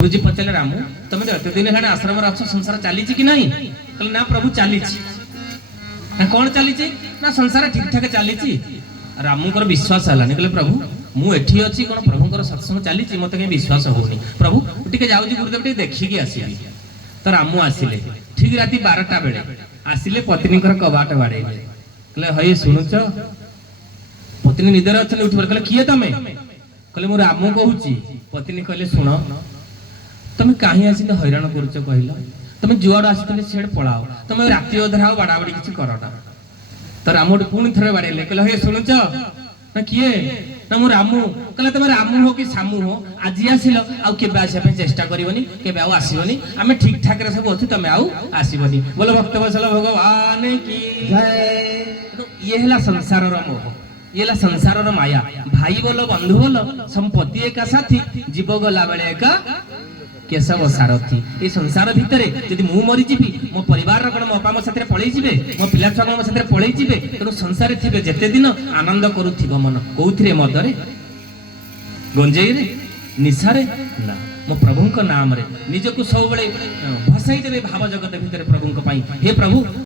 गुरुजी पचारे रामू तुम तो एत दिन है आश्रम अच्छ संसार चली कि नहीं कहले ना प्रभु चली कौन चली ना संसार ठीक ठाक चली रामूकर विश्वास है कहले प्रभु मुझे अच्छी कौन प्रभुकर सत्संग चली मत कहीं विश्वास होनी प्रभु टे जाऊँ गुरुदेव टे देखिकी आसबि तो रामू आसिले ठीक राति 12टा बेले आसिले पत्नी कबाट बाड़े कहले हई शुणुच पत्नी निदर अच्छे उठ कहले किए तुम कहले मु रामू कहूँ पत्नी कहले शुण तुम कहीं आस हैरान करुच कहल तुम जुआड़ आसते सीधे पलाओ तुम राति अधर आओ बाड़ा बाड़ी किसी करना तो रामू पुणी थे बाड़े कहले हे शुणुच ना किए ना मु रामू कहले तुम रामू हो कि सामू हो आज आसिल आगे आसपा चेष्टा करनी के आसबनी आम ठीक ठाक सब अच्छे तुम आसबनी बोलो भक्त वत्सल भगवान की ये है संसार मोह ये संसार माया भाई बोलो बंधु बोलो संपत्ति एका साथी जीव गला बेले एका केशव सारथी ये संसार भितर जदि मु मरीजी मो परिवार कौन मो बापा मो साथ पलि जाए मो पिला छुआ मो साथ पलि जाए तेणु संसार थे जेते दिन आनंद करुव मन कौन मदरे गंजेई निशारे ना मो प्रभु नाम रे निजक सब भसाई देवे भाव जगत भितर प्रभु हे प्रभु